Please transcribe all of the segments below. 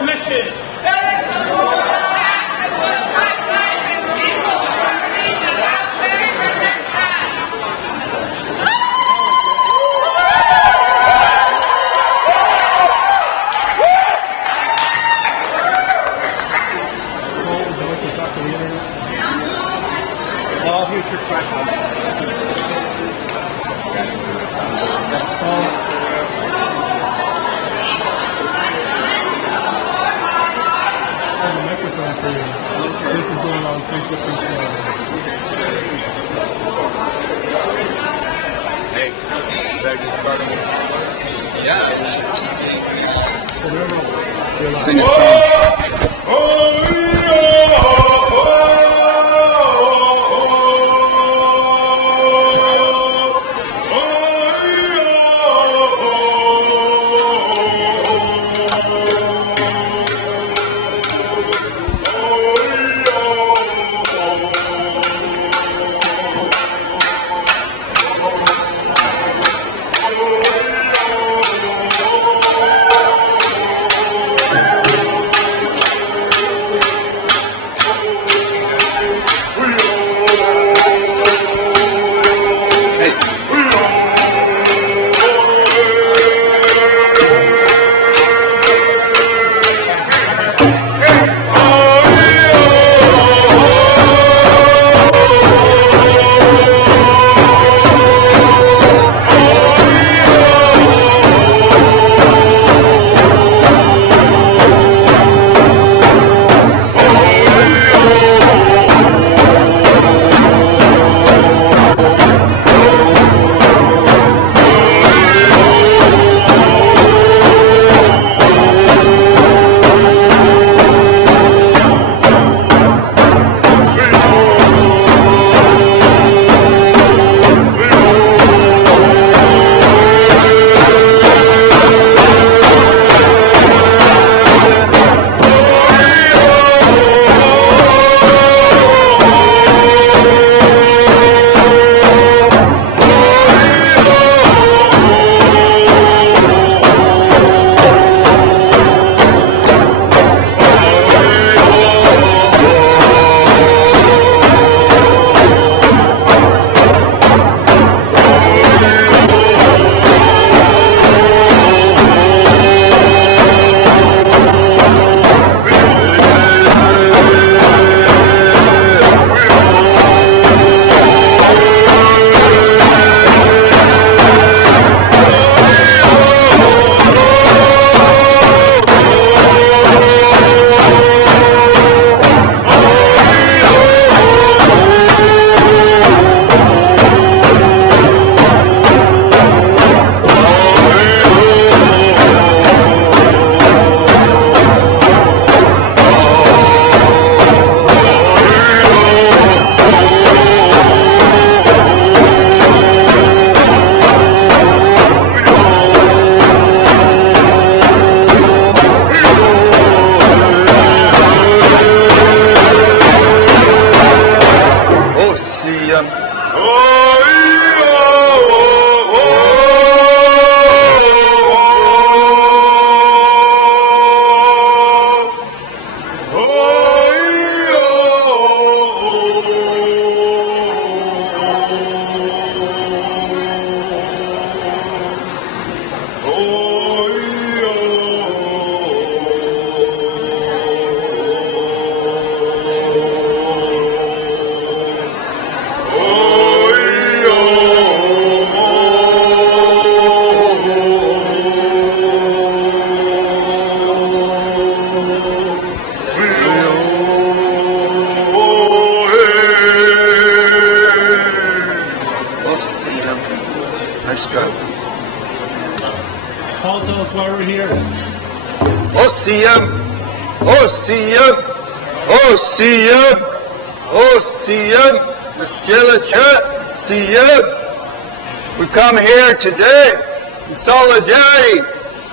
our mission. All future questions. I have a microphone for you. This is going on Facebook and Hey, better just start on this song. Yeah. Sing a song. Paul, tell us why we're here. Osiem, Osiem, Osiem, Osiem, Siem. We come here today in solidarity,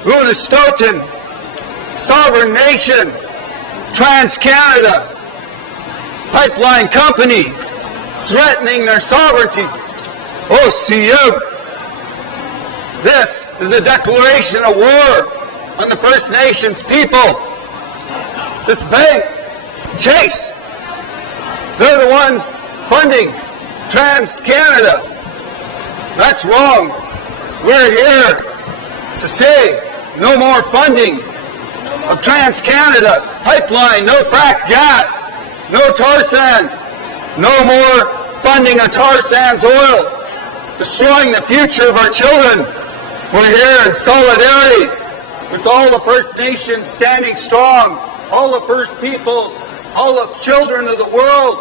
Unis'to'ten, sovereign nation, Trans-Canada, pipeline company, threatening their sovereignty. Osiem. This is a declaration of war on the First Nations people this bank, Chase, they're the ones funding Trans-Canada. That's wrong. We're here to say no more funding of Trans-Canada pipeline, no frack gas, no tar sands, no more funding of tar sands oil, destroying the future of our children. We're here in solidarity with all the First Nations standing strong, all the First Peoples, all the children of the world,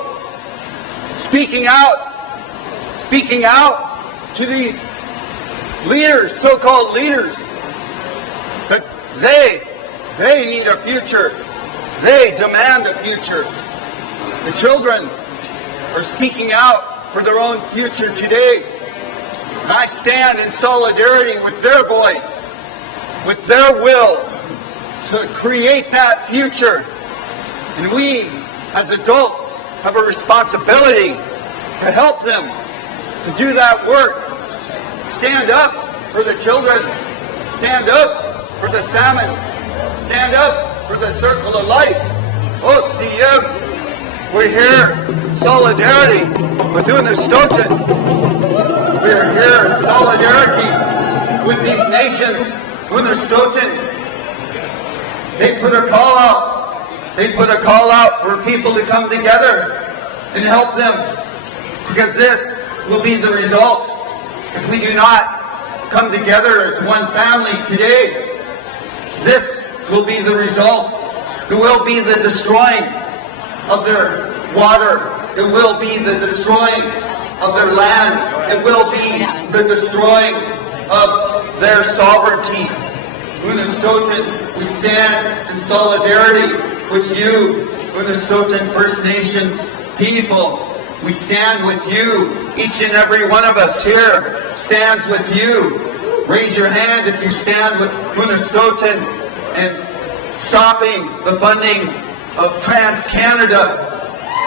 speaking out to these leaders, so-called leaders, that they need a future. They demand a future. The children are speaking out for their own future today. And I stand in solidarity with their voice, with their will to create that future. And we, as adults, have a responsibility to help them to do that work. Stand up for the children. Stand up for the salmon. Stand up for the circle of life. OCM, we're here in solidarity with Unis'to'ten. We're here in solidarity with these nations. Unis'to'ten, they put a call out. They put a call out for people to come together and help them, because this will be the result if we do not come together as one family today. This will be the result. It will be the destroying of their water. It will be the destroying of their land. It will be the destroying of their sovereignty. Unis'to'ten, we stand in solidarity with you, Unis'to'ten First Nations people. We stand with you. Each and every one of us here stands with you. Raise your hand if you stand with Unis'to'ten and stopping the funding of Trans-Canada,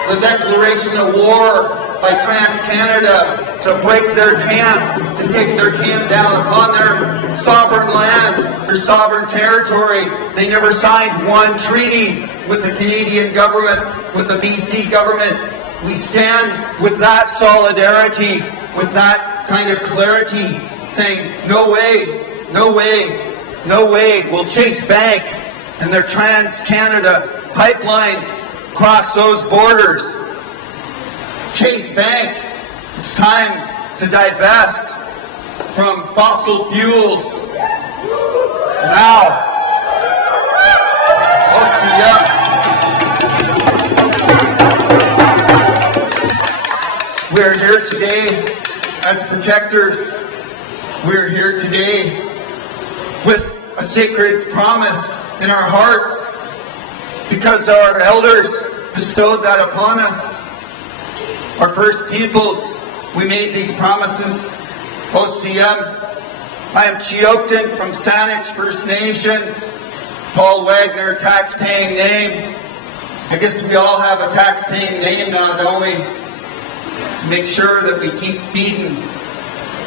the declaration of war by Trans-Canada to break their camp, to take their camp down upon their sovereign land, their sovereign territory. They never signed one treaty with the Canadian government, with the BC government. We stand with that solidarity, with that kind of clarity, saying, no way, no way, no way will Chase Bank and their Trans-Canada pipelines cross those borders. Chase Bank, it's time to divest from fossil fuels. Now, we're here today as protectors. We're here today with a sacred promise in our hearts, because our elders bestowed that upon us. Our First Peoples, we made these promises. OCM, I am Unis'to'ten from Saanich First Nations. Paul Wagner, tax-paying name. I guess we all have a tax-paying name now, don't we? Make sure that we keep feeding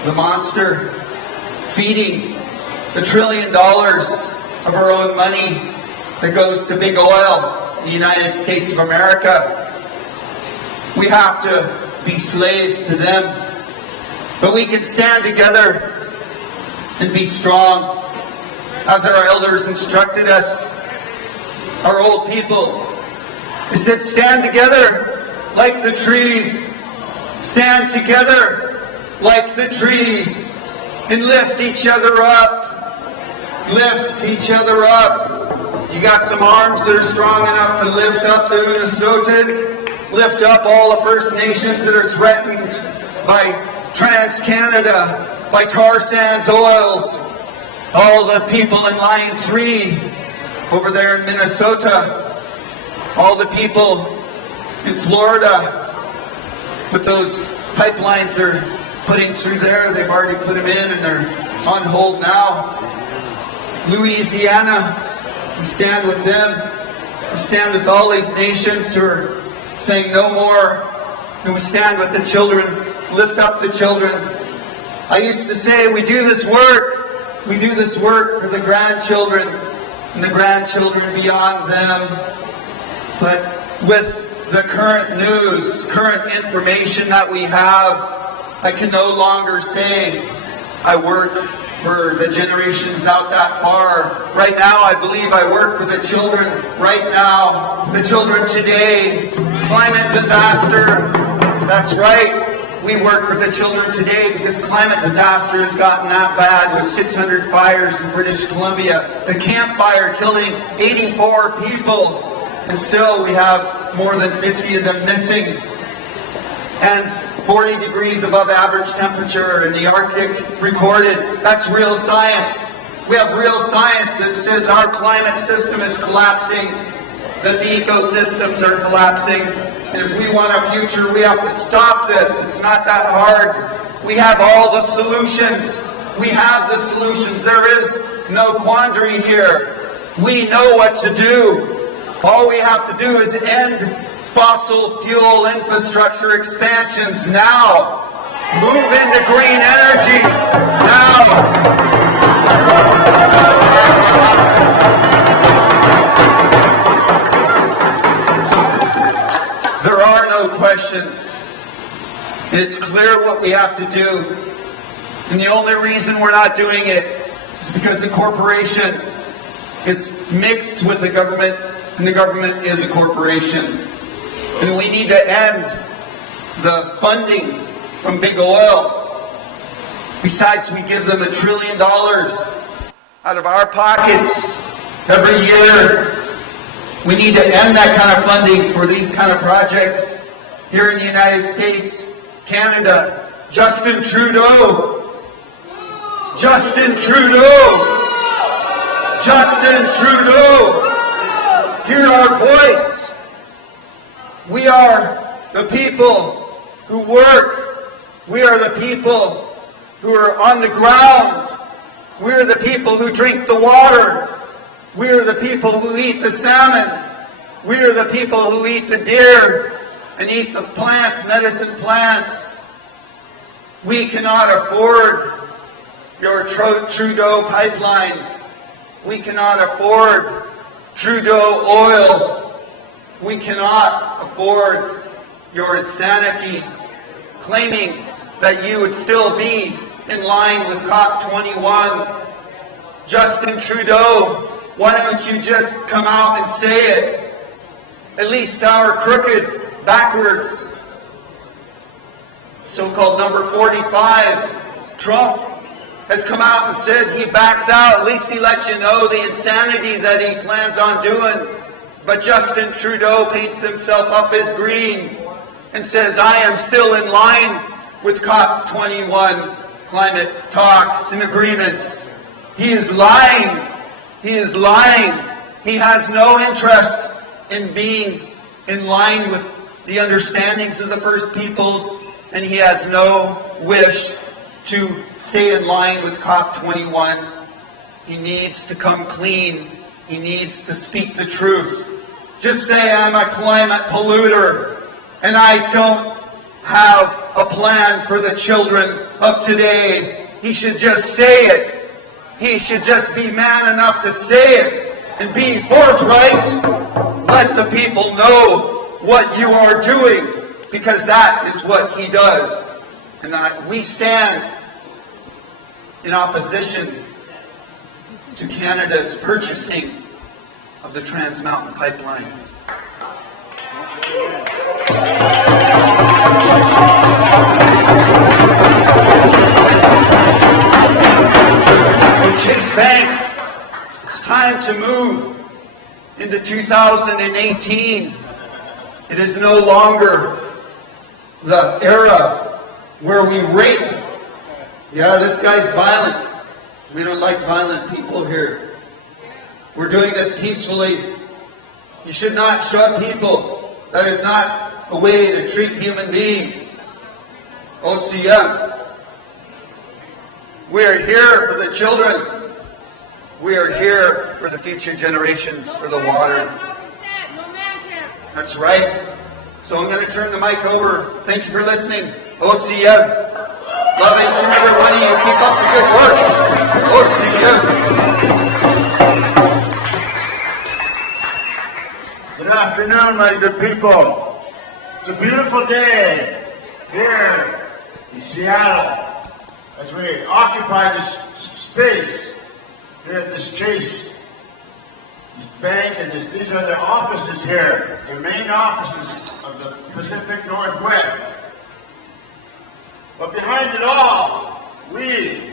the monster, feeding the $1 trillion of our own money that goes to big oil in the United States of America. We have to be slaves to them. But we can stand together and be strong, as our elders instructed us, our old people. They said, stand together like the trees. Stand together like the trees and lift each other up. Lift each other up. You got some arms that are strong enough to lift up the Unis'to'ten, lift up all the First Nations that are threatened by Trans-Canada, by tar sands oils, all the people in Line 3 over there in Minnesota, all the people in Florida with those pipelines they're putting through there. They've already put them in and they're on hold now. Louisiana, we stand with them. We stand with all these nations who are saying no more. And we stand with the children, lift up the children. I used to say we do this work. We do this work for the grandchildren and the grandchildren beyond them. But with the current news, current information that we have, I can no longer say I work for the generations out that far. Right now, I believe I work for the children right now, the children today. Climate disaster, that's right. We work for the children today because climate disaster has gotten that bad with 600 fires in British Columbia. The Camp Fire killing 84 people, and still we have more than 50 of them missing. And 40 degrees above average temperature in the Arctic recorded. That's real science. We have real science that says our climate system is collapsing, that the ecosystems are collapsing. And if we want a future, we have to stop this. It's not that hard. We have all the solutions. We have the solutions. There is no quandary here. We know what to do. All we have to do is end fossil fuel infrastructure expansions now. Move into green energy now. There are no questions. It's clear what we have to do. And the only reason we're not doing it is because the corporation is mixed with the government, and the government is a corporation. And we need to end the funding from big oil. Besides, we give them $1 trillion out of our pockets every year. We need to end that kind of funding for these kind of projects here in the United States, Canada. Justin Trudeau. Justin Trudeau. Justin Trudeau. Hear our voice. We are the people who work. We are the people who are on the ground. We are the people who drink the water. We are the people who eat the salmon. We are the people who eat the deer and eat the plants, medicine plants. We cannot afford your Trudeau pipelines. We cannot afford Trudeau oil. We cannot afford your insanity, claiming that you would still be in line with COP21. Justin Trudeau, why don't you just come out and say it? At least our crooked, backwards, so-called number 45, Trump, has come out and said he backs out. At least he lets you know the insanity that he plans on doing. But Justin Trudeau paints himself up as green and says, I am still in line with COP21 climate talks and agreements. He is lying. He is lying. He has no interest in being in line with the understandings of the First Peoples, and he has no wish to stay in line with COP21. He needs to come clean. He needs to speak the truth. Just say, I'm a climate polluter, and I don't have a plan for the children of today. He should just say it. He should just be man enough to say it and be forthright. Let the people know what you are doing, because that is what he does. And we stand in opposition to Canada's purchasing of the Trans Mountain Pipeline. Chase Bank, it's time to move into 2018. It is no longer the era where we rape. Yeah, this guy's violent. We don't like violent people here. We're doing this peacefully. You should not shove people. That is not a way to treat human beings. OCM. We are here for the children. We are here for the future generations, for the water. That's right. So I'm going to turn the mic over. Thank you for listening. OCM. Love each and every one of you. Keep up the good work. OCM. Good afternoon, afternoon, my good people. It's a beautiful day here in Seattle as we occupy this space here at this Chase, this bank, and these are the offices here, the main offices of the Pacific Northwest. But behind it all, we,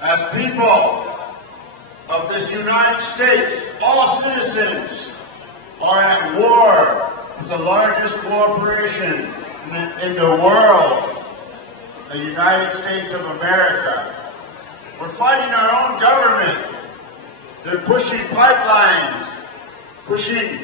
as people of this United States, all citizens, are at war with the largest corporation in the world, the United States of America. We're fighting our own government. They're pushing pipelines, pushing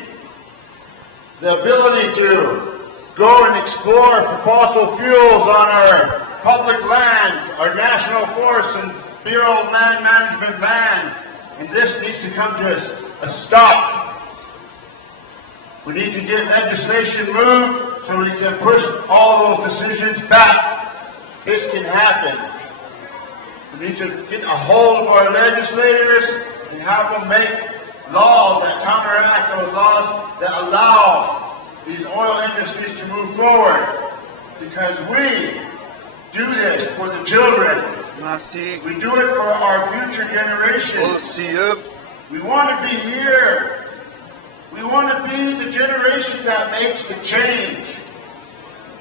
the ability to go and explore for fossil fuels on our public lands, our national forests and Bureau of Land Management lands. And this needs to come to a stop. We need to get legislation moved so we can push all those decisions back. This can happen. We need to get a hold of our legislators and have them make laws that counteract those laws that allow these oil industries to move forward. Because we do this for the children. We do it for our future generations. We want to be here. We want to be the generation that makes the change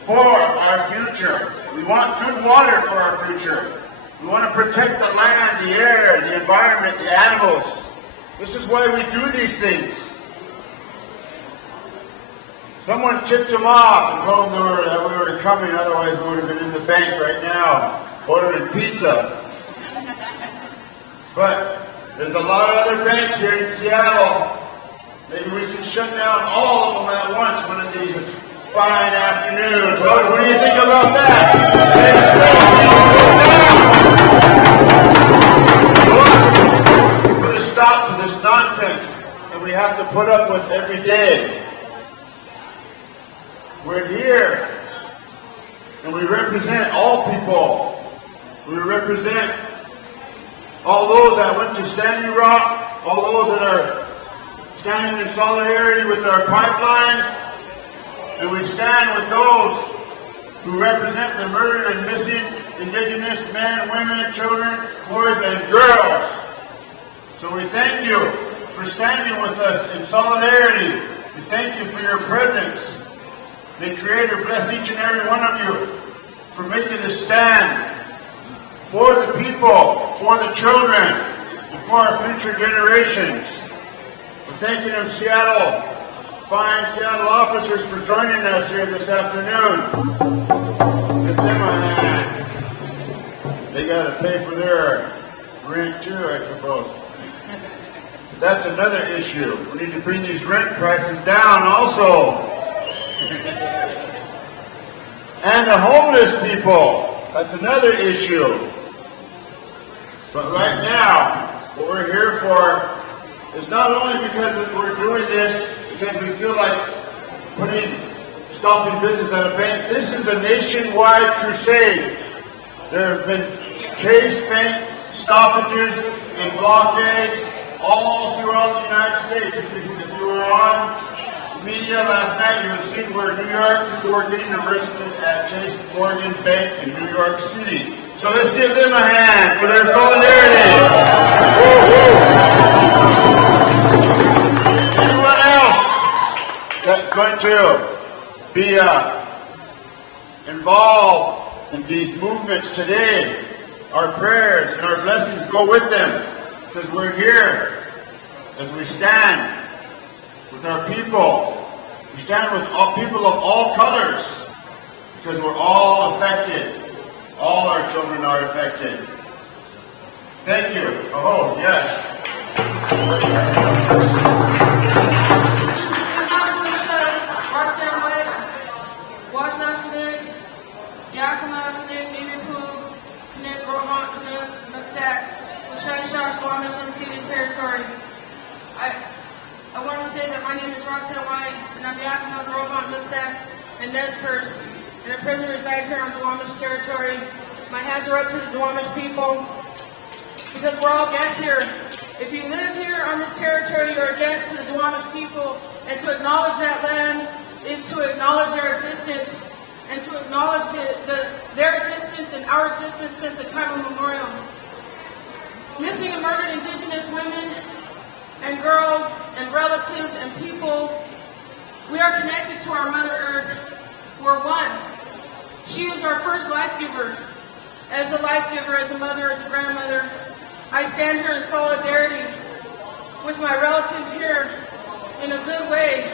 for our future. We want good water for our future. We want to protect the land, the air, the environment, the animals. This is why we do these things. Someone tipped them off and told them that we were coming, otherwise we would have been in the bank right now ordering pizza. But there's a lot of other banks here in Seattle. Maybe we should shut down all of them at once one of these fine afternoons. What do you think about that? Put a stop to this nonsense that we have to put up with every day. We're here, and we represent all people. We represent all those that went to Standing Rock, all those that are standing in solidarity with our pipelines, and we stand with those who represent the murdered and missing Indigenous men, women, children, boys, and girls. So we thank you for standing with us in solidarity. We thank you for your presence. May Creator bless each and every one of you for making the stand for the people, for the children, and for our future generations. We're thanking them, Seattle, fine Seattle officers, for joining us here this afternoon. Give them a hand. They got to pay for their rent too, I suppose. That's another issue. We need to bring these rent prices down also. And the homeless people, that's another issue. But right now, what we're here for is not only because we're doing this because we feel like stopping business at a bank. This is a nationwide crusade. There have been Chase Bank stoppages and blockades all throughout the United States. If you were on media last night, you would see where New York people were getting arrested at Chase Morgan Bank in New York City. So let's give them a hand for their solidarity. Anyone else that's going to be involved in these movements today, our prayers and our blessings go with them, because we're here as we stand with our people. We stand with all people of all colors, because we're all affected. All our children are affected. Thank you. Oh, yes. Territory. I want to say that my name is Roxanne White, and I'm Yakima, Grovemont, Nooksack, and Nez Perce, and I presently reside here on Duwamish territory. My hands are up to the Duwamish people, because we're all guests here If you live here on this territory, you're a guest to the Duwamish people, and to acknowledge that land is to acknowledge their existence, and to acknowledge their existence and our existence since the time immemorial. Missing and murdered Indigenous women and girls and relatives and people, we are connected to our Mother Earth. We're one. She is our first life giver. As a life giver, as a mother, as a grandmother, I stand here in solidarity with my relatives here in a good way,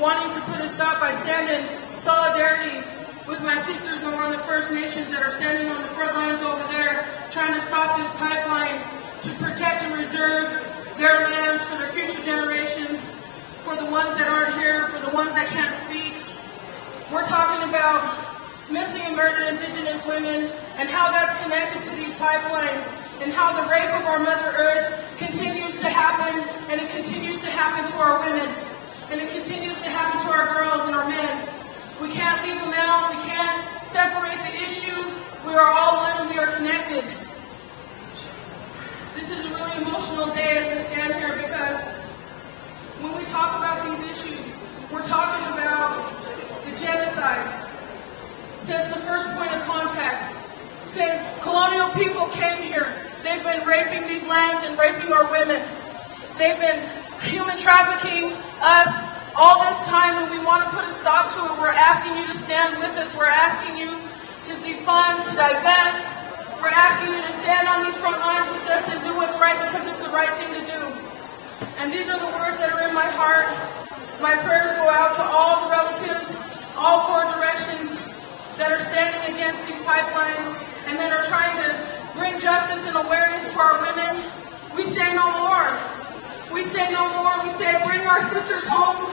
wanting to put a stop. I stand in solidarity with my sisters who are on the First Nations that are standing on the front lines over there, trying to stop this pipeline to protect and reserve their lands for their future generations, for the ones that aren't here, for the ones that can't speak. We're talking about missing and murdered Indigenous women and how that's connected to these pipelines, and how the rape of our Mother Earth continues to happen, and it continues to happen to our women, and it continues to happen to our girls and our men. We can't leave them out. We can't separate the issue. We are all one and we are connected. This is a really emotional day as we stand here, because when we talk about these issues, we're talking about the genocide. Since the first point of contact, since colonial people came here, they've been raping these lands and raping our women. They've been human trafficking us all this time, and we want to put a stop to it. We're asking you to stand with us. We're asking you to defund, to divest. We're asking you to stand on these front lines with us and do what's right, because it's the right thing to do. And these are the words that are in my heart. My prayers go out to all the relatives, all four directions that are standing against these pipelines and that are trying to bring justice and awareness to our women. We say no more. We say no more. We say bring our sisters home.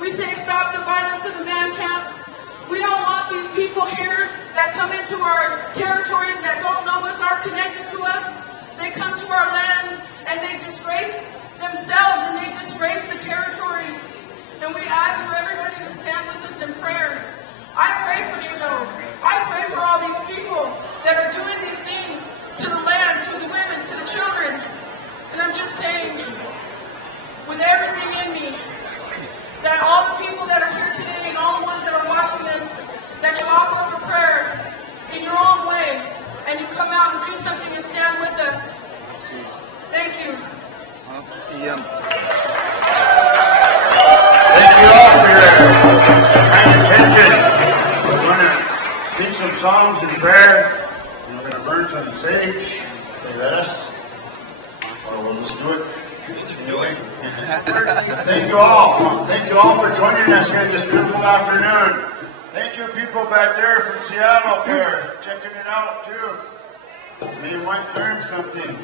We say stop the violence in the man camps. We don't want these people here that come into our territories that don't know us, aren't connected to us. They come to our lands and they disgrace themselves and they disgrace the territory. And we ask for everybody to stand with us in prayer. I pray for Trudeau. I pray for all these people that are doing these things to the land, to the women, to the children. And I'm just saying, with everything in me, that all the people that are here today and all the ones that are watching this, that you offer up a prayer in your own way, and you come out and do something and stand with us. Thank you. Thank you all for your kind attention. We're going to sing some songs and prayer, and we're going to burn some sage. Say this. Or we'll just do it. Anyway. Thank you all. Thank you all for joining us here this beautiful afternoon. Thank you people back there from Seattle for checking it out too. They might learn something.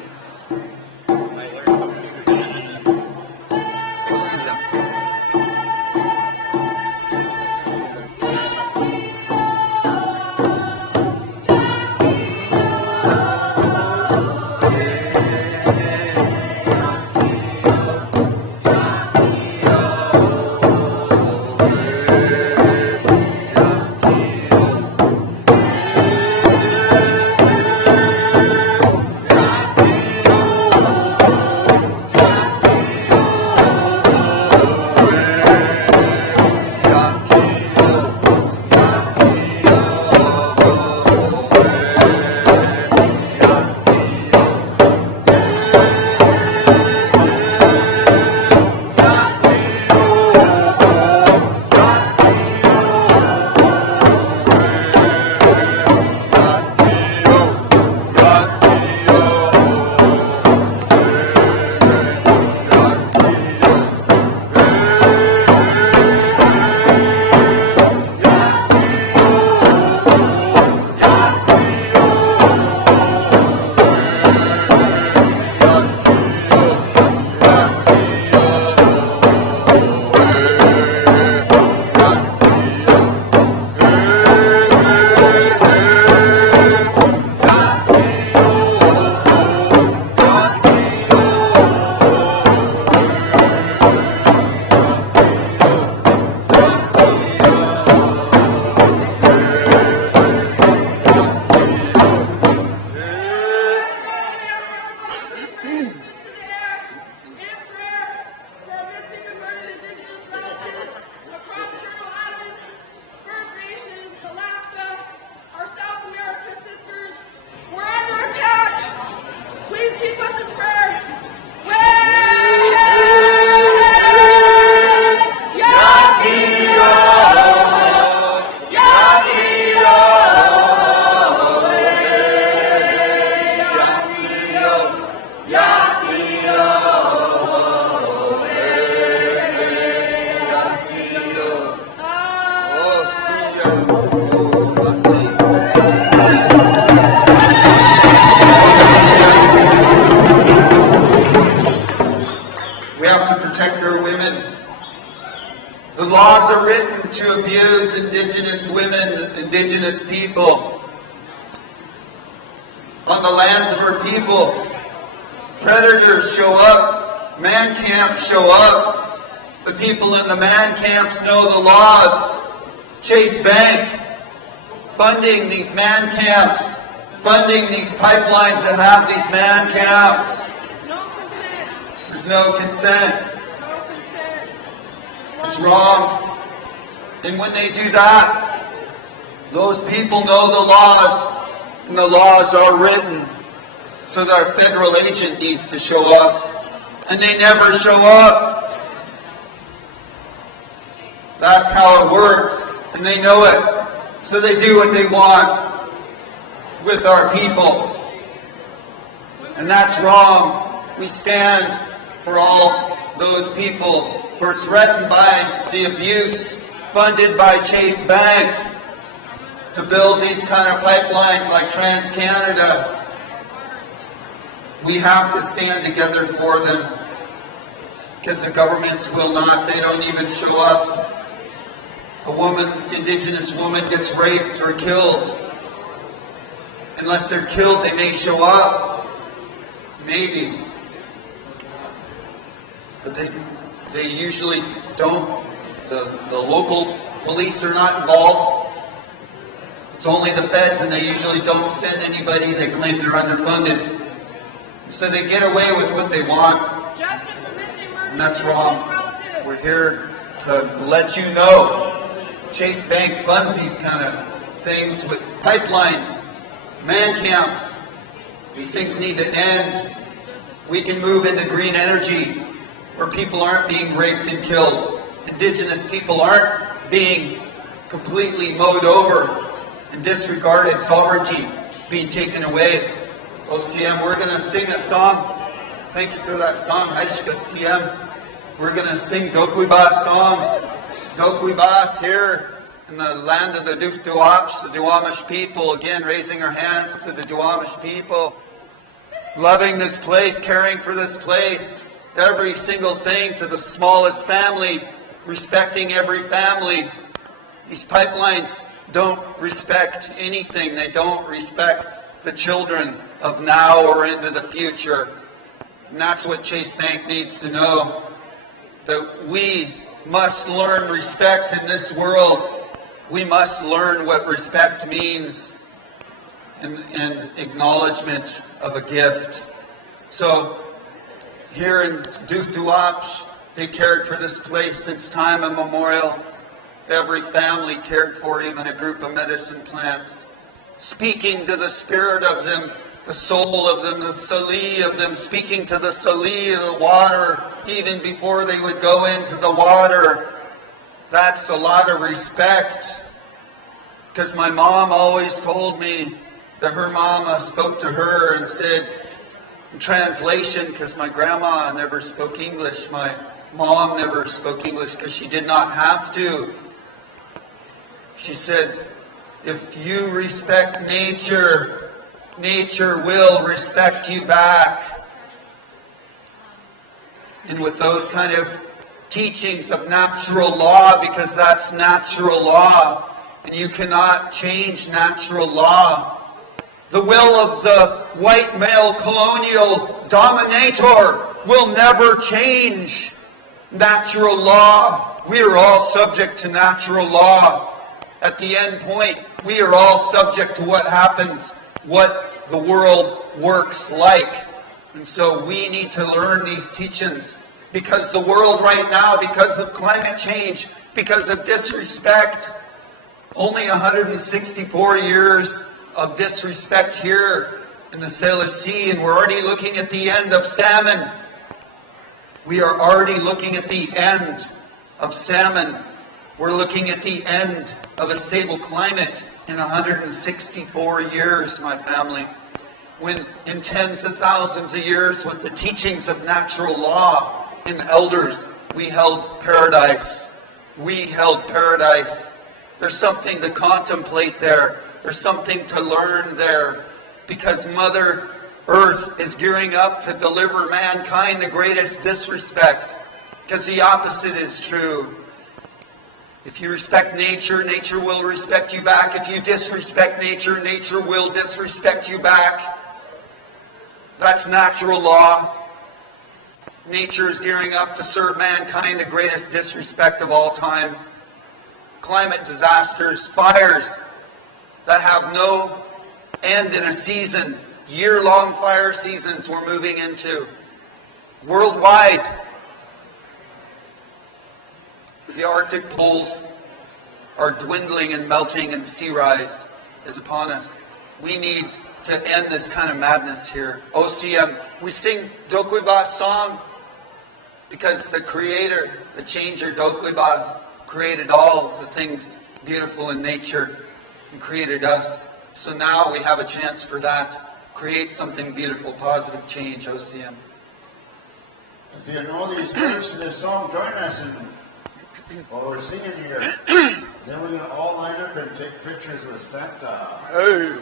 protect our women. The laws are written to abuse Indigenous women, Indigenous people. On the lands of our people, predators show up, man camps show up. The people in the man camps know the laws. Chase Bank, funding these man camps, funding these pipelines that have these man camps. No consent. There's no consent. No consent. It's wrong. And when they do that, those people know the laws, and the laws are written. So that our federal agent needs to show up. And they never show up. That's how it works. And they know it. So they do what they want with our people. And that's wrong. We stand for all those people who are threatened by the abuse funded by Chase Bank to build these kind of pipelines like TransCanada. We have to stand together for them because the governments will not. They don't even show up. A woman, Indigenous woman, gets raped or killed. Unless they're killed, they may show up. Maybe. But they usually don't. The local police are not involved. It's only the feds, and they usually don't send anybody. They claim they're underfunded. So they get away with what they want. Justice for missing murdered And that's Indigenous wrong. relatives. We're here to let you know. Chase Bank funds these kind of things with pipelines, man camps. These things need to end. We can move into green energy where people aren't being raped and killed. Indigenous people aren't being completely mowed over and disregarded, sovereignty being taken away. OCM, we're going to sing a song. Thank you for that song, Haishka CM. We're going to sing Dokuibas song. Dokuibas here in the land of the Unis'to'ten, the Duwamish people, again raising our hands to the Duwamish people, loving this place, caring for this place, every single thing to the smallest family, respecting every family. These pipelines don't respect anything. They don't respect the children of now or into the future. And that's what Chase Bank needs to know, that we must learn respect in this world. We must learn what respect means and acknowledgement of a gift. So here in Unis'to'ten, they cared for this place since time immemorial. Every family cared for even a group of medicine plants, speaking to the spirit of them, the soul of them, the sali of them, speaking to the sali of the water, even before they would go into the water. That's a lot of respect. Because my mom always told me that her mama spoke to her and said, in translation, because my grandma never spoke English, my mom never spoke English because she did not have to. She said, if you respect nature, nature will respect you back. And with those kind of teachings of natural law, because that's natural law, and you cannot change natural law. The will of the white male colonial dominator will never change natural law. We are all subject to natural law. At the end point, we are all subject to what happens, what the world works like. And so we need to learn these teachings, because the world right now, because of climate change, because of disrespect, only 164 years of disrespect here in the Salish Sea, and we're already looking at the end of salmon. We are already looking at the end of salmon. We're looking at the end of a stable climate in 164 years, my family. When in tens of thousands of years, with the teachings of natural law and elders, we held paradise. We held paradise. There's something to contemplate there. There's something to learn there. Because Mother Earth is gearing up to deliver mankind the greatest disrespect. Because the opposite is true. If you respect nature, nature will respect you back. If you disrespect nature, nature will disrespect you back. That's natural law. Nature is gearing up to serve mankind the greatest disrespect of all time. Climate disasters, fires that have no end in a season. Year-long fire seasons we're moving into. Worldwide, the Arctic poles are dwindling and melting, and the sea rise is upon us. We need to end this kind of madness here. OCM, we sing Dokuiba's song because the creator, the changer, Dokuiba, created all the things beautiful in nature and created us. So now we have a chance for that. Create something beautiful, positive change, OCM. If you know these words to this song, join us in while we're singing here. Then we're going to all line up and take pictures with Santa. Hey.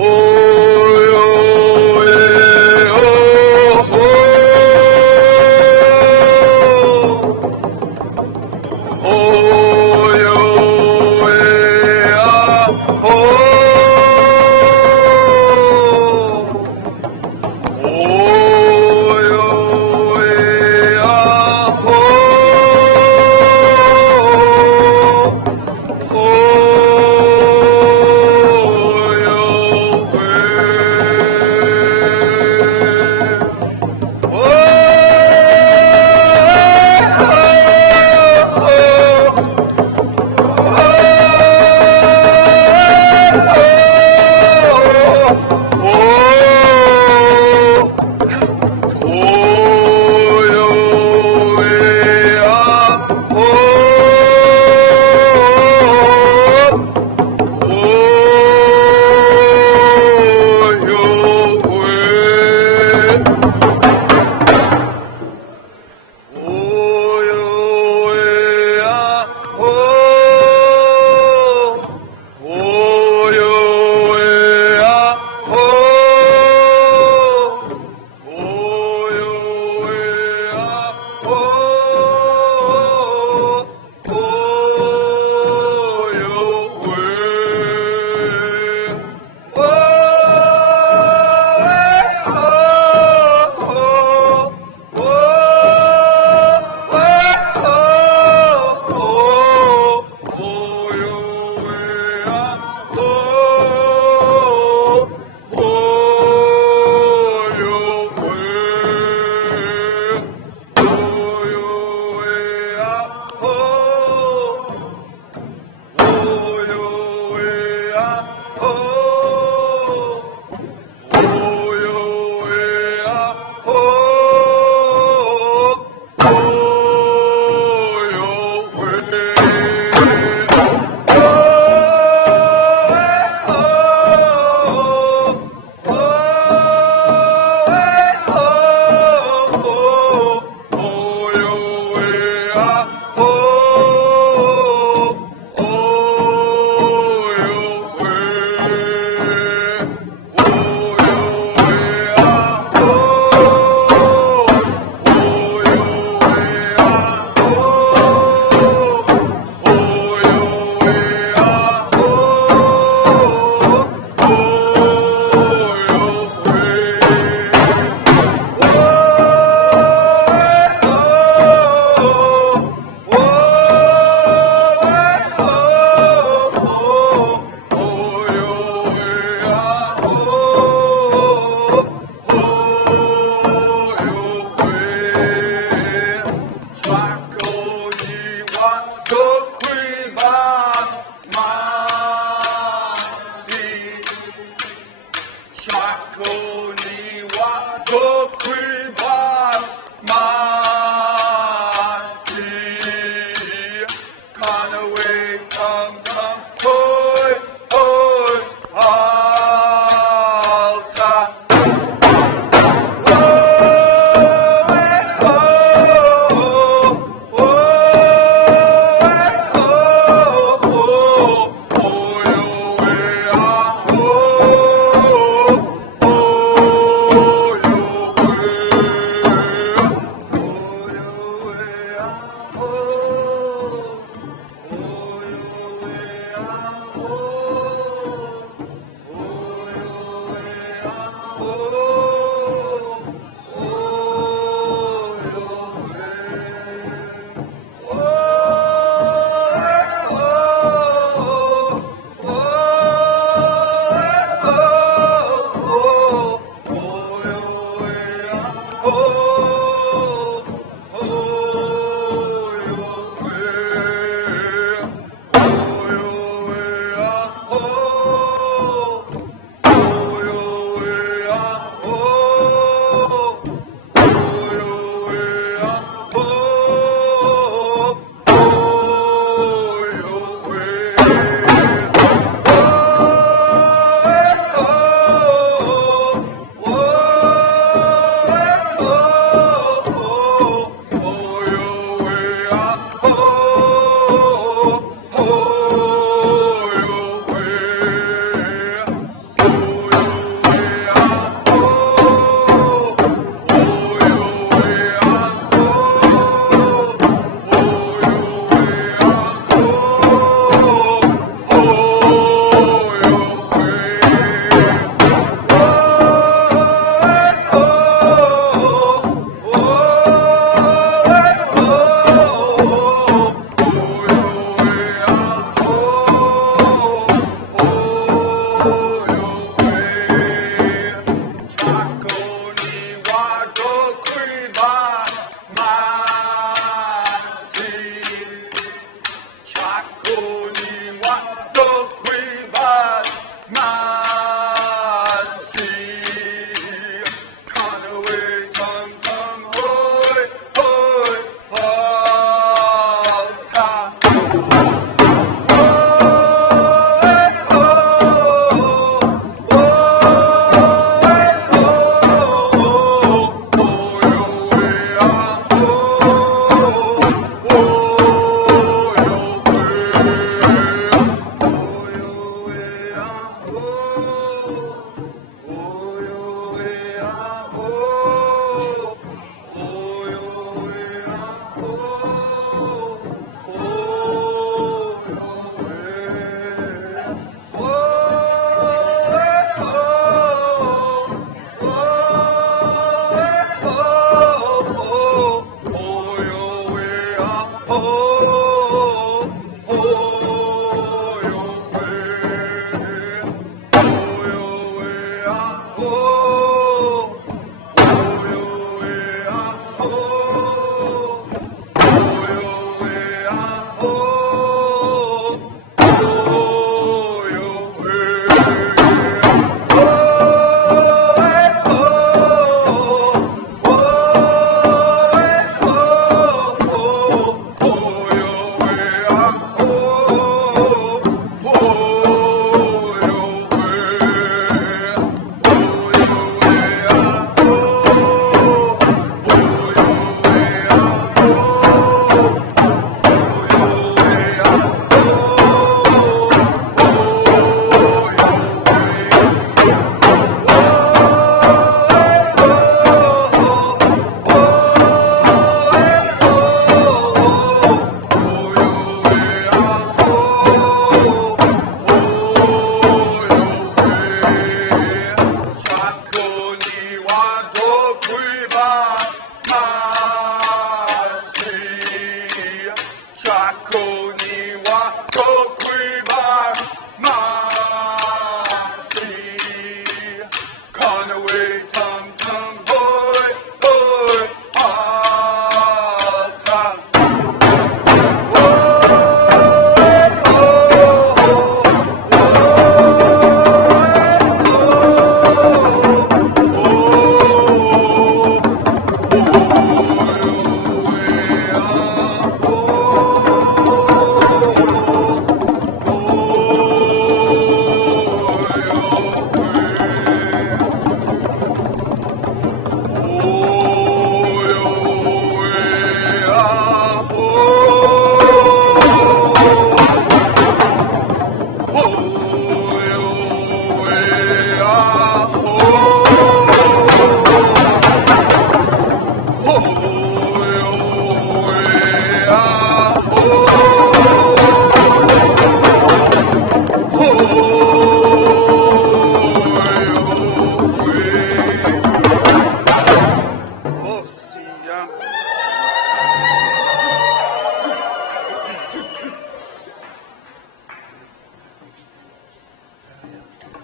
Oh,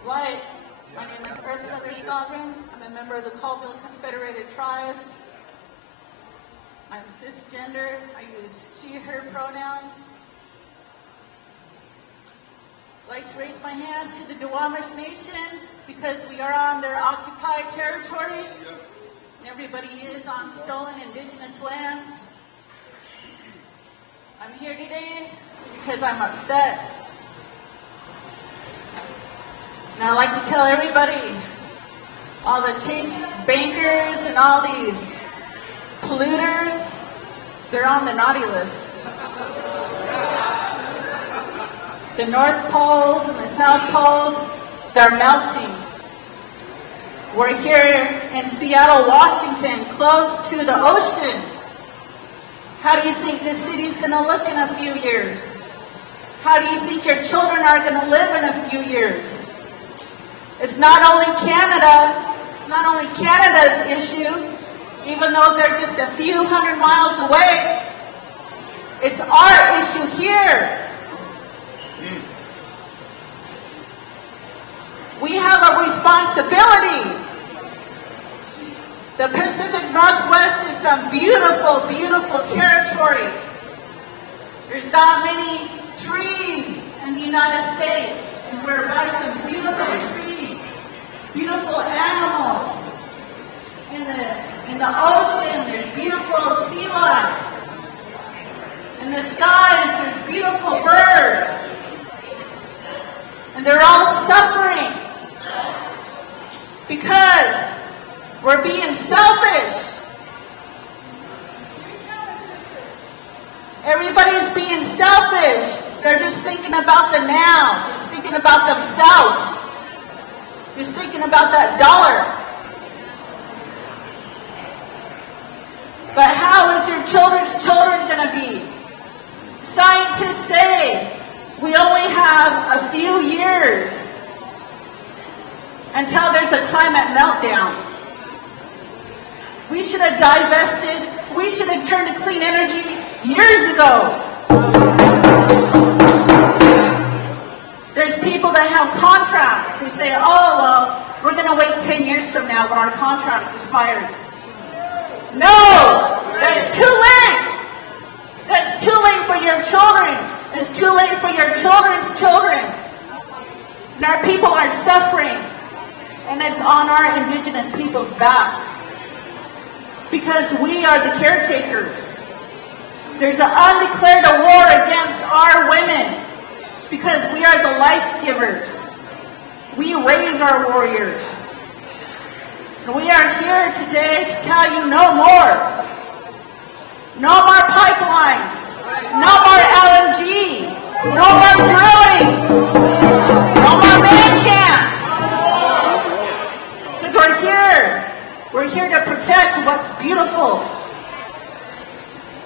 Light. My name is Ursula Sovereign. I'm a member of the Colville Confederated Tribes. I'm cisgender. I use she, her pronouns. I'd like to raise my hands to the Duwamish Nation because we are on their occupied territory. And everybody is on stolen indigenous lands. I'm here today because I'm upset. And I'd like to tell everybody, all the chase bankers and all these polluters, they're on the naughty list. The North Poles and the South Poles, they're melting. We're here in Seattle, Washington, close to the ocean. How do you think this city's going to look in a few years? How do you think your children are going to live in a few years? It's not only Canada, it's not only Canada's issue, even though they're just a few hundred miles away. It's our issue here. We have a responsibility. The Pacific Northwest is some beautiful, beautiful territory. There's not many trees in the United States, and we're by some beautiful trees, beautiful animals. In the ocean, there's beautiful sea life. In the skies, there's beautiful birds. And they're all suffering because we're being selfish. Everybody's being selfish. They're just thinking about the now, just thinking about themselves, just thinking about that dollar. But how is your children's children going to be? Scientists say we only have a few years until there's a climate meltdown. We should have divested, we should have turned to clean energy years ago. There's people that have contracts who say, oh, well, we're going to wait 10 years from now when our contract expires. No! That's too late! That's too late for your children. It's too late for your children's children. And our people are suffering. And it's on our indigenous people's backs. Because we are the caretakers. There's an undeclared war against our women. Because we are the life givers. We raise our warriors. And we are here today to tell you no more. No more pipelines. No more LNG. No more drilling. No more man camps. Because we're here. We're here to protect what's beautiful.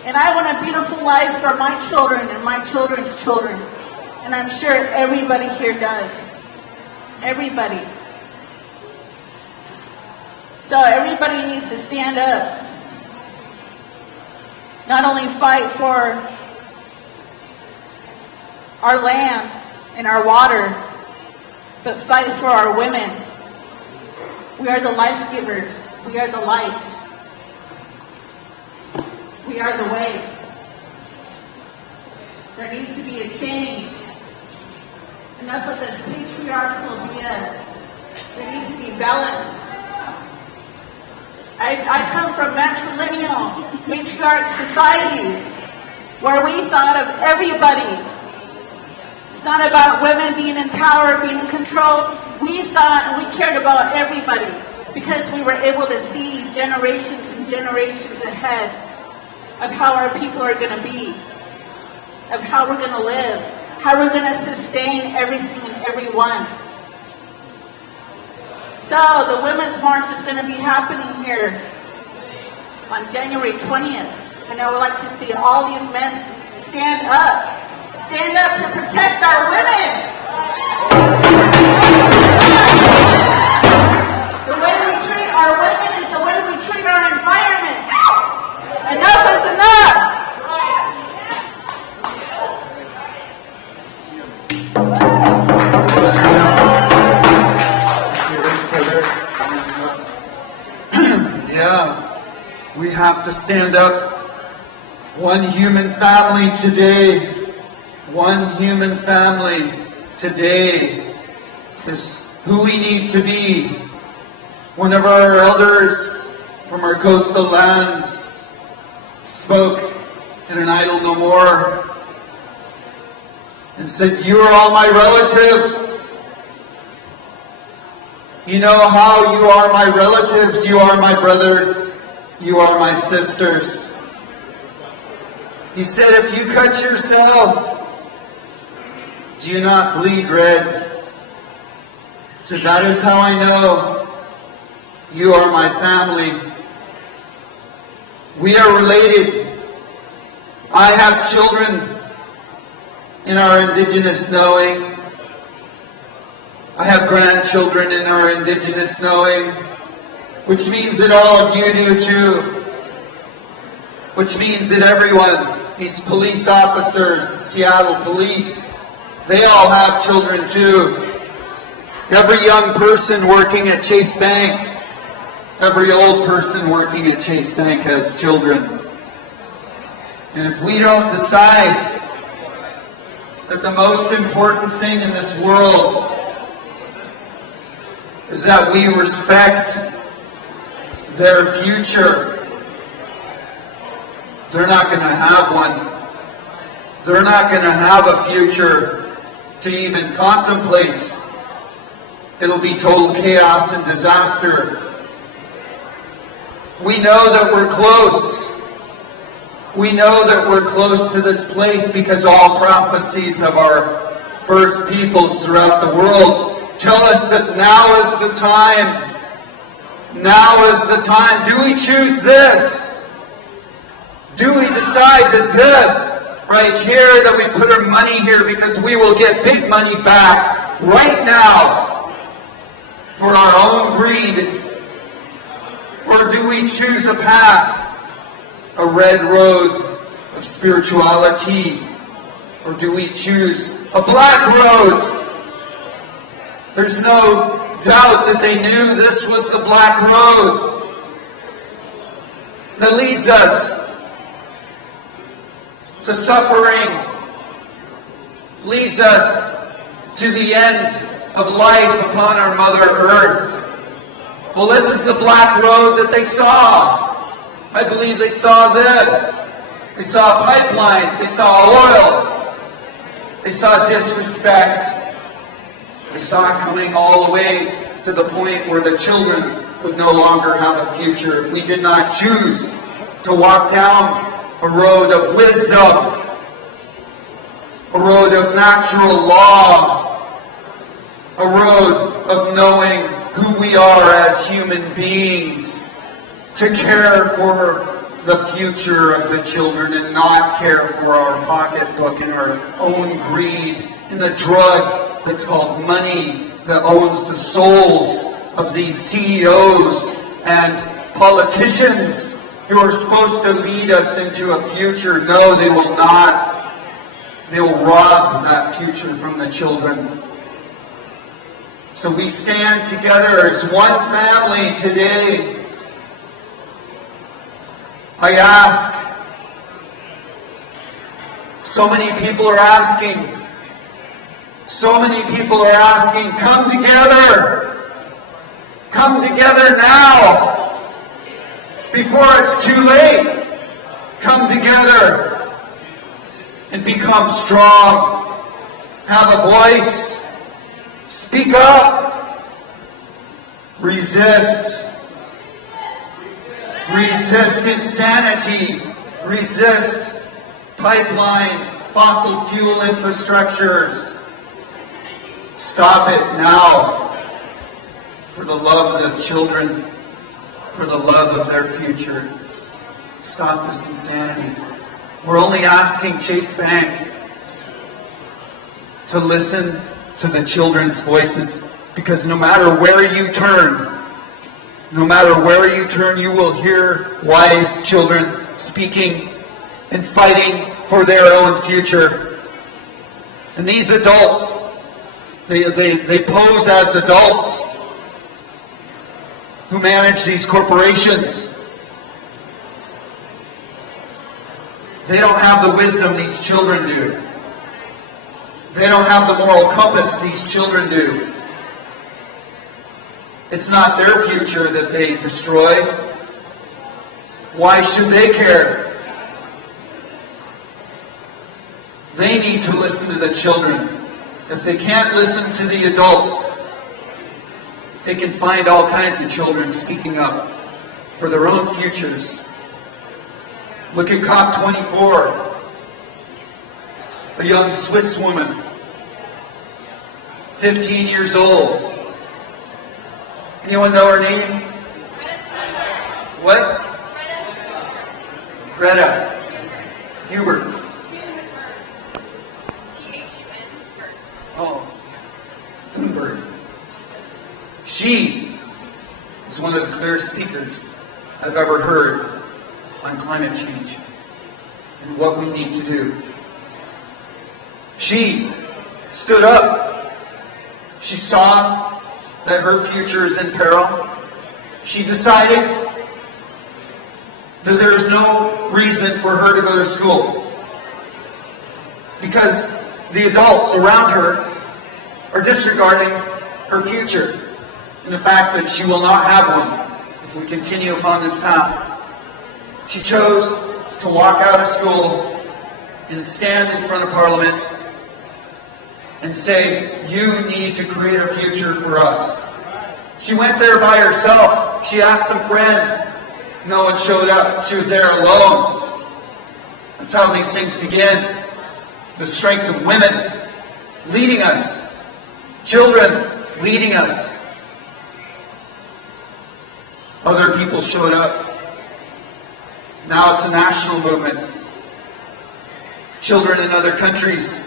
And I want a beautiful life for my children and my children's children. And I'm sure everybody here does. Everybody. So everybody needs to stand up. Not only fight for our land and our water, but fight for our women. We are the life givers. We are the light. We are the way. There needs to be a change. Enough of this patriarchal BS. There needs to be balance. I come from matrilineal, matriarch societies where we thought of everybody. It's not about women being in power, being in control. We thought and we cared about everybody because we were able to see generations and generations ahead of how our people are going to be, of how we're going to live, how we're going to sustain everything and everyone. So the Women's March is going to be happening here on January 20th. And I would like to see all these men stand up. Stand up to protect our women. The way we treat our women is the way we treat our environment. Enough is enough. have to stand up. One human family today, one human family today is who we need to be. One of our elders from our coastal lands spoke in an Idle No More and said, "You are all my relatives. You know how you are my relatives. You are my brothers. You are my sisters." He said, "If you cut yourself, do you not bleed red?" He said, "That is how I know you are my family. We are related. I have children in our indigenous knowing. I have grandchildren in our indigenous knowing, which means that all of you do too. Which means that everyone, these police officers, the Seattle police, they all have children too. Every young person working at Chase Bank, every old person working at Chase Bank has children. And if we don't decide that the most important thing in this world is that we respect their future, they're not going to have one. They're not going to have a future to even contemplate. It'll be total chaos and disaster. We know that we're close. We know that we're close to this place because all prophecies of our first peoples throughout the world tell us that now is the time. Now is the time. Do we choose this? Do we decide that this right here, that we put our money here because we will get big money back right now for our own greed? Or do we choose a path, a red road of spirituality? Or do we choose a black road? There's no doubt that they knew this was the black road that leads us to suffering, leads us to the end of life upon our Mother Earth. Well, this is the black road that they saw. I believe they saw this. They saw pipelines. They saw oil. They saw disrespect. They saw it coming all the way to the point where the children would no longer have a future. If we did not choose to walk down a road of wisdom, a road of natural law, a road of knowing who we are as human beings, to care for the future of the children and not care for our pocketbook and our own greed and the drug that's called money that owns the souls of these CEOs and politicians who are supposed to lead us into a future. No, they will not. They will rob that future from the children. So we stand together as one family today. I ask, so many people are asking, come together. Come together now, before it's too late. Come together and become strong. Have a voice. Speak up. Resist. Resist insanity. Resist pipelines, fossil fuel infrastructures. Stop it now. For the love of the children, for the love of their future. Stop this insanity. We're only asking Chase Bank to listen to the children's voices, because no matter where you turn, you will hear wise children speaking and fighting for their own future. And these adults, they pose as adults who manage these corporations. They don't have the wisdom these children do. They don't have the moral compass these children do. It's not their future that they destroy. Why should they care? They need to listen to the children. If they can't listen to the adults, they can find all kinds of children speaking up for their own futures. Look at COP24. A young Swiss woman, 15 years old. Anyone know her name? What? Greta Hubert. Oh, Thunberg. She is one of the clearest speakers I've ever heard on climate change and what we need to do. She stood up. She saw that her future is in peril. She decided that there is no reason for her to go to school because the adults around her are disregarding her future and the fact that she will not have one if we continue upon this path. She chose to walk out of school and stand in front of Parliament and say, you need to create a future for us. She went there by herself. She asked some friends. No one showed up. She was there alone. That's how these things begin. The strength of women leading us. Children leading us. Other people showed up. Now it's a national movement. Children in other countries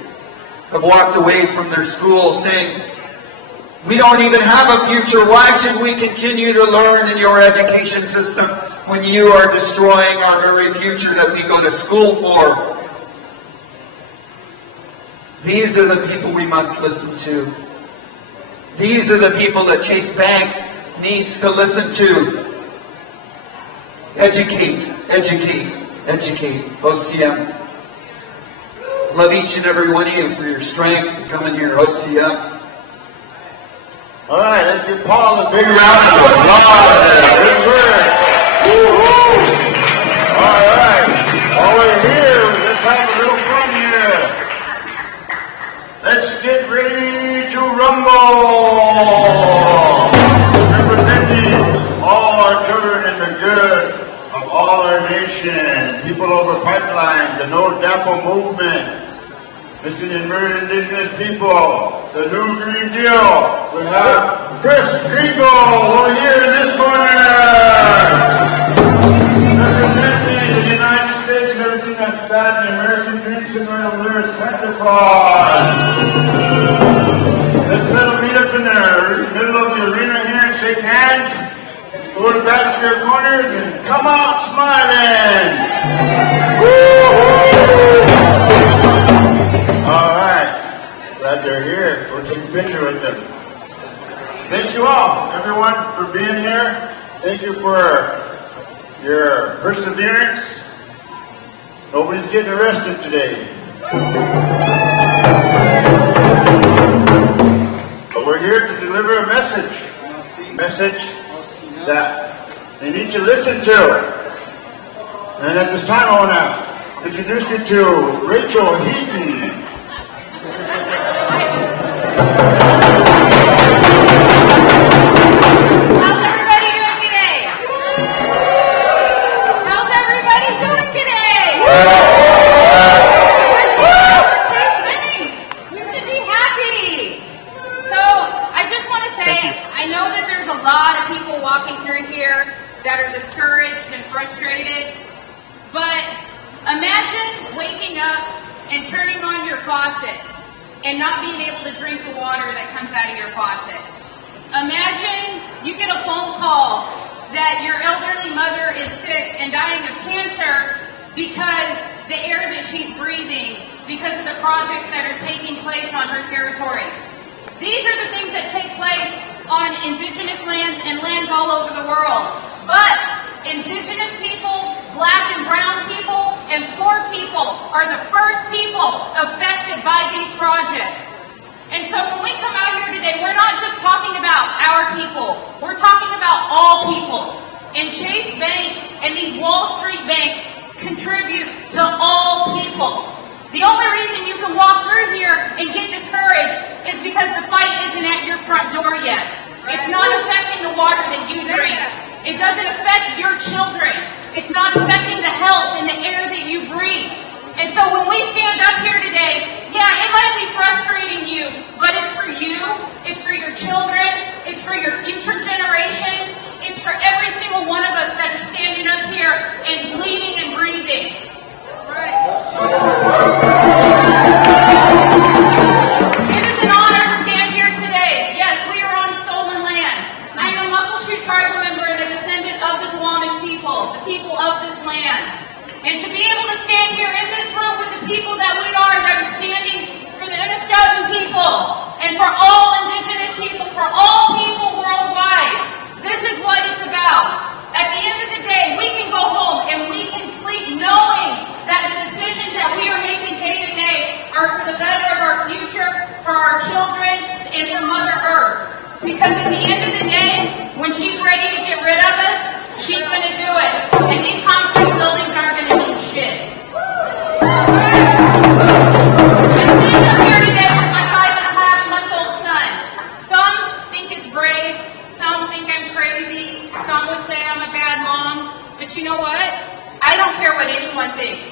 have walked away from their school saying, we don't even have a future. Why should we continue to learn in your education system when you are destroying our very future that we go to school for? These are the people we must listen to. These are the people that Chase Bank needs to listen to. Educate, educate, educate. OCM. Love each and every one of you for your strength for coming here, OCM. All right, let's give Paul a big round of applause. Good work. Woo-hoo. All right, while we're here, let's have a little fun here. Let's get ready to rumble. Representing all our children in the good of all our nation, people over pipelines, the No DAPO movement, missing and murdered indigenous people, the New Green Deal. We have Chris Gringo over here in this corner. Representing the United States and everything that's bad in the American dream scenario over there is Santa Claus. Let's let them meet up in the middle of the arena here and shake hands. Go back to your corners and come out smiling. Woo-hoo. All right. Glad they're here. We'll take a picture with them. Thank you all, everyone, for being here. Thank you for your perseverance. Nobody's getting arrested today. But we're here to deliver a message. Message that they need to listen to. And at this time, I want to introduce you to Rachel Heaton. How's everybody doing today? How's everybody doing today? We should be happy. So I just want to say, I know that there's a lot of people walking through here that are discouraged and frustrated, but imagine waking up and turning on your faucet and not being able to drink the water that comes out of your faucet. Imagine you get a phone call that your elderly mother is sick and dying of cancer because the air that she's breathing, because of the projects that are taking place on her territory. These are the things that take place on indigenous lands and lands all over the world. But indigenous people, black and brown people, and poor people people are the first people affected by these projects. And so when we come out here today, we're not just talking about our people. We're talking about all people. And Chase Bank and these Wall Street banks contribute to all people. The only reason you can walk through here and get discouraged is because the fight isn't at your front door yet. It's not affecting the water that you drink. It doesn't affect your children. It's not affecting the health and the air that you breathe. And so when we stand up here today, yeah, it might be frustrating you, but it's for you, it's for your children, it's for your future generations, it's for every single one of us that are standing up here and bleeding and breathing. It is an honor to stand here today. Yes, we are on stolen land. I am a Muckleshoot tribal member and a descendant of the Duwamish people, the people of this land. And to be able to stand here in this room with the people that we are, that are standing for the Unis'to'ten people, and for all indigenous people, for all people worldwide, this is what it's about. At the end of the day, we can go home and we can sleep knowing that the decisions that we are making day to day are for the better of our future, for our children, and for Mother Earth. Because at the end of the day, when she's ready to get rid of us, she's going to do it. And these concrete buildings aren't going to mean shit. I'm standing up here today with my 5.5-month-old son. Some think it's brave. Some think I'm crazy. Some would say I'm a bad mom. But you know what? I don't care what anyone thinks.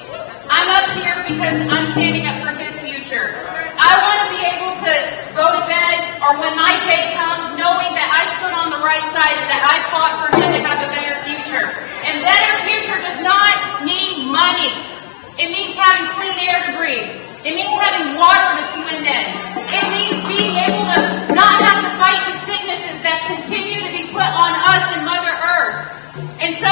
I'm up here because I'm standing up for his future. I want to be able to go to bed, or when my day comes, knowing that I stood on the right side and that I fought for him to have a better future. And better future does not mean money. It means having clean air to breathe. It means having water to swim in. It means being able to not have to fight the sicknesses that continue to be put on us and Mother Earth. And so,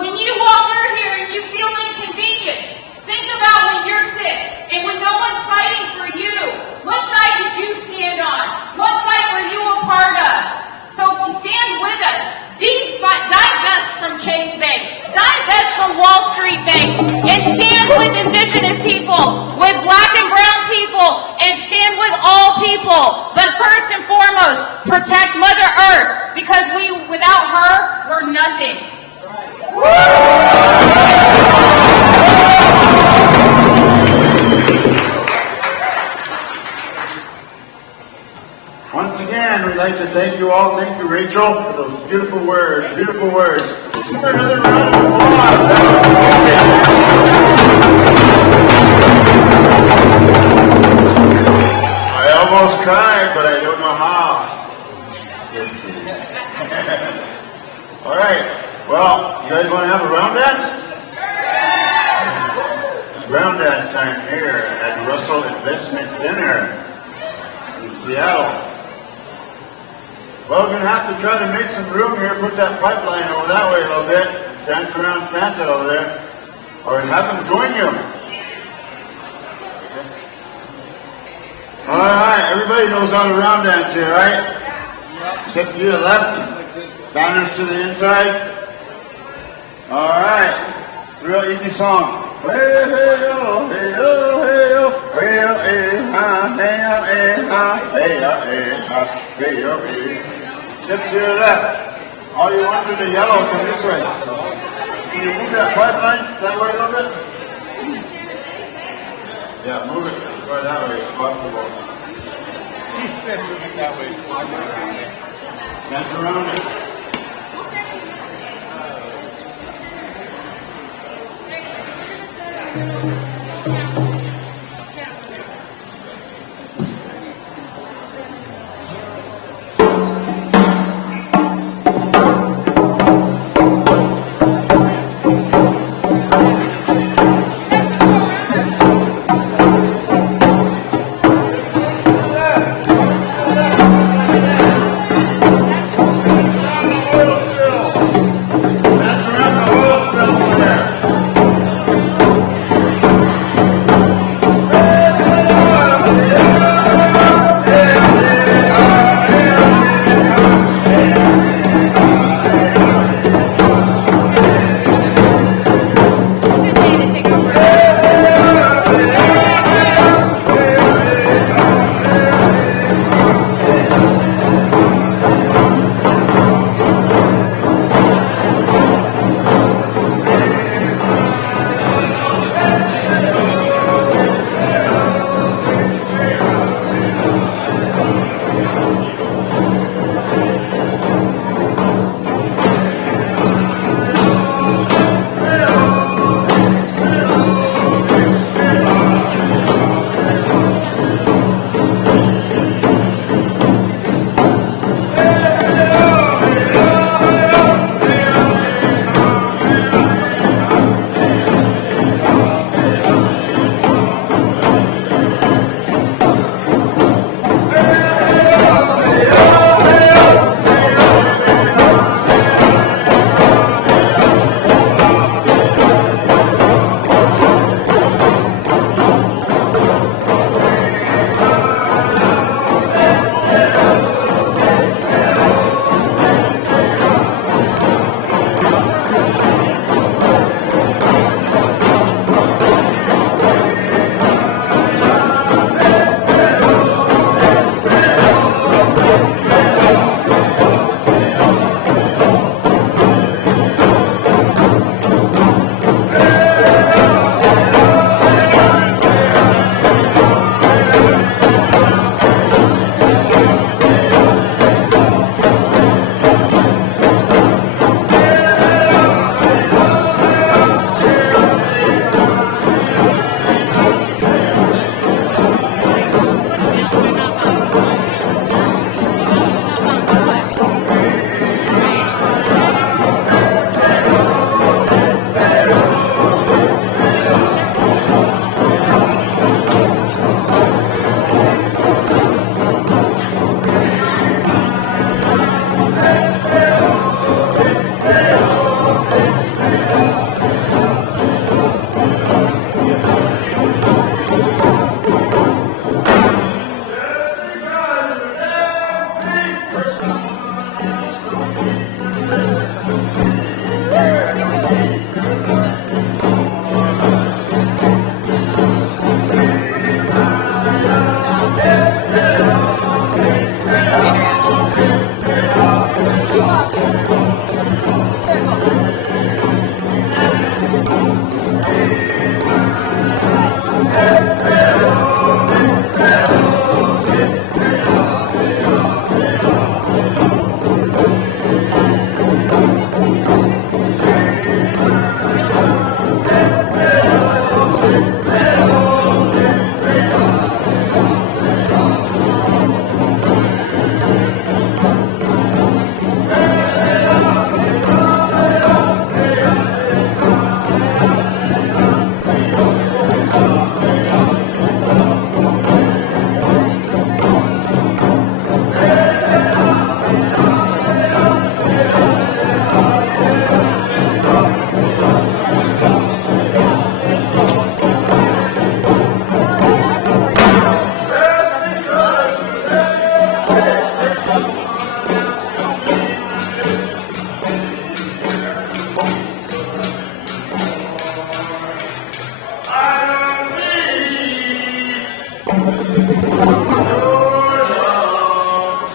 when you walk through here and you feel inconvenienced, think about when you're sick and when no one's fighting for you. What side did you stand on? What fight were you a part of? So stand with us. Divest from Chase Bank. Divest from Wall Street Bank. And stand with indigenous people, with black and brown people, and stand with all people. But first and foremost, protect Mother Earth, because without her, we're nothing. Once again, we'd like to thank you all. Thank you, Rachel, for those beautiful words. Beautiful words. Give her another round of applause. I almost cried, but I don't know how. Just kidding. All right. Well, you guys want to have a round dance? It's round dance time here at the Russell Investment Center in Seattle. Well, we're going to have to try to make some room here, put that pipeline over that way a little bit, dance around Santa over there, or have them join you. All right, everybody knows how to round dance here, right? Except you to the left, banners to the inside. All right, real easy song. Hey, hey, oh, hey, oh, hey, oh, hey, oh, hey, ha, hey, oh, hey, ha, hey, oh, hey, ha, hey, oh, hey. Step to your left. All you want is the yellow, come this way. Can you move that pipeline that way a little bit? Yeah, move it as far that way as possible. He said move it that way. Dance around it.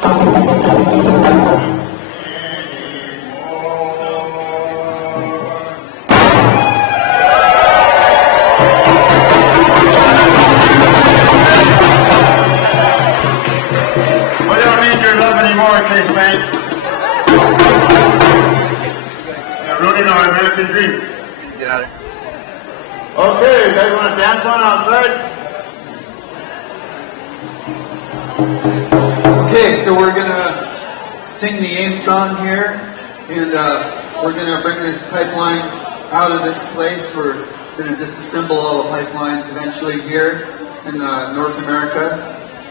We don't need your love anymore, Chase Bank. You're ruining our American dream. Get out of here. Okay, you guys want to dance on outside? Okay, so we're gonna sing the aim song here, and we're gonna bring this pipeline out of this place. We're gonna disassemble all the pipelines eventually here in North America,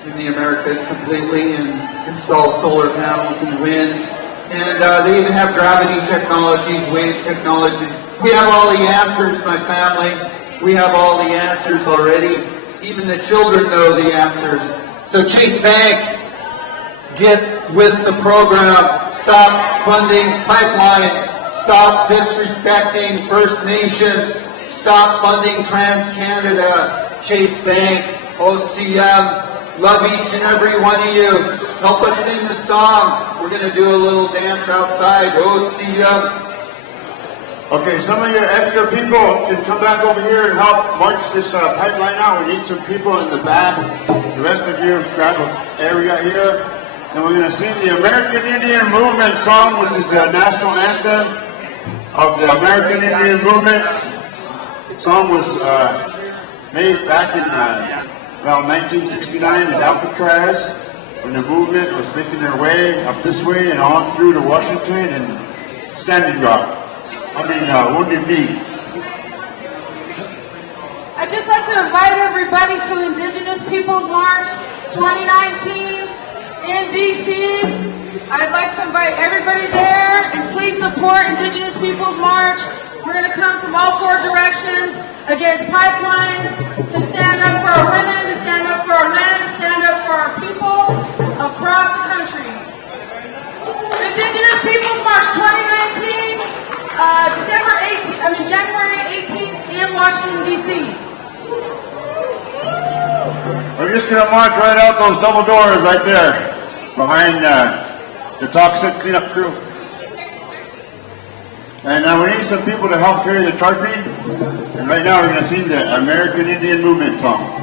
in the Americas completely, and install solar panels and wind. And they even have gravity technologies, wave technologies. We have all the answers, my family. We have all the answers already. Even the children know the answers. So Chase Bank, get with the program. Stop funding pipelines. Stop disrespecting First Nations. Stop funding TransCanada. Chase Bank, OCM, love each and every one of you. Help us sing the song. We're going to do a little dance outside. OCM. Okay, some of your extra people can come back over here and help march this pipeline out. We need some people in the back. The rest of you grab an area here. And we're going to sing the American Indian Movement song, which is the national anthem of the American Indian Movement. The song was made back in around 1969 in Alcatraz, when the movement was making their way up this way and on through to Washington and Standing Rock. Wounded Knee. I'd just like to invite everybody to Indigenous Peoples March 2019 in DC. I'd like to invite everybody there, and please support Indigenous Peoples March. We're going to come from all four directions against pipelines, to stand up for our women, to stand up for our men, to stand up for our people across the country. Indigenous Peoples March 2019, January 18th in Washington, D.C. We're just going to march right out those double doors right there behind the toxic cleanup crew. And we need some people to help carry the tarpy. And right now we're going to sing the American Indian Movement song.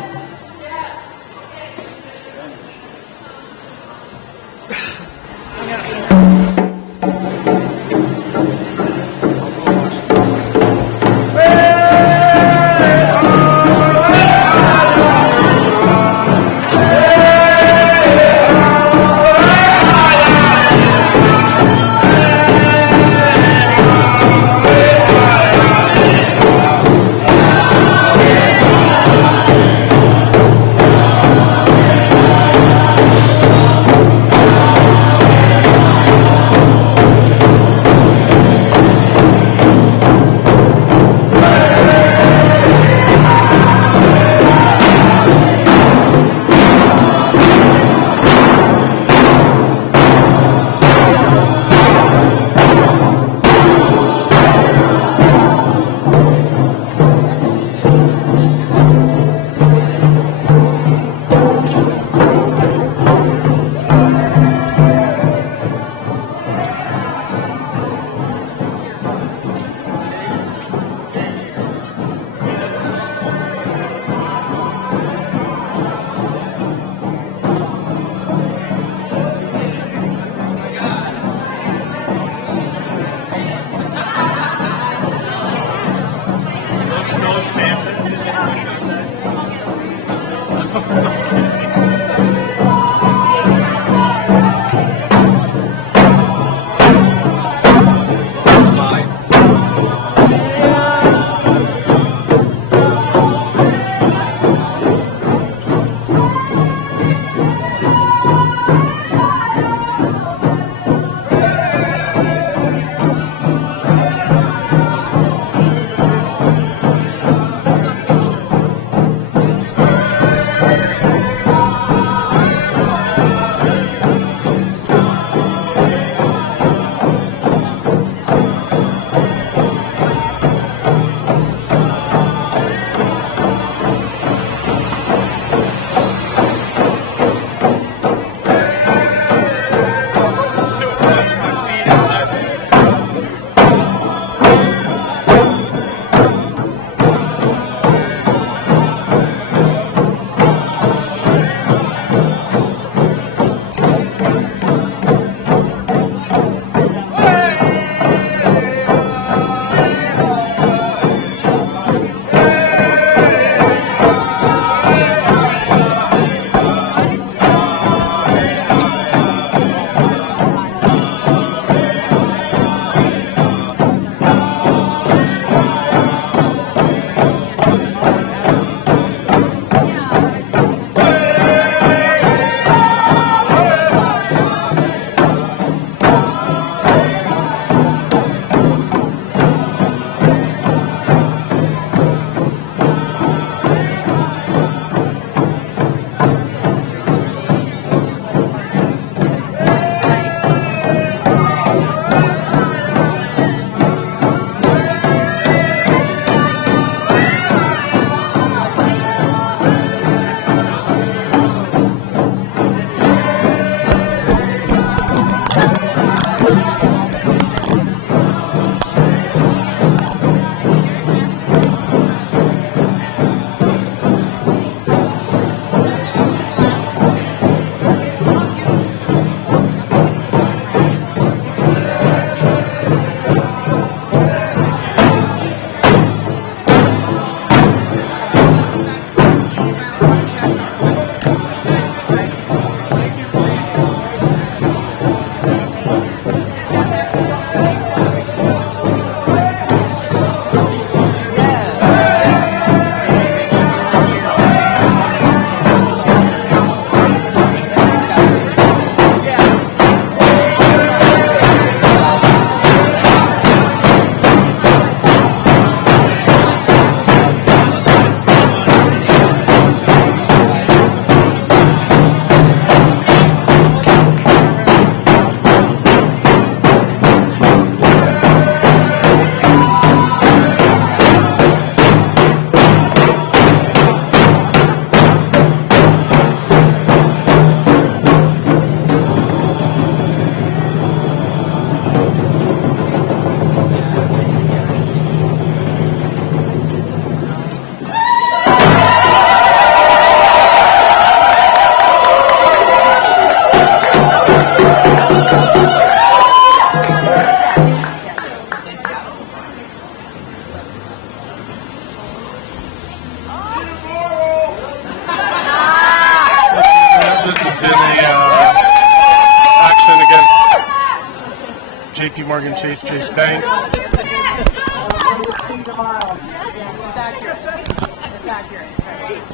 JP Morgan Chase Bank.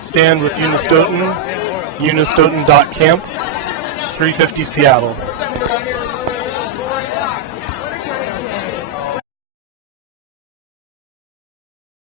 Stand with Unis'to'ten, Unis'to'ten.camp, 350 Seattle.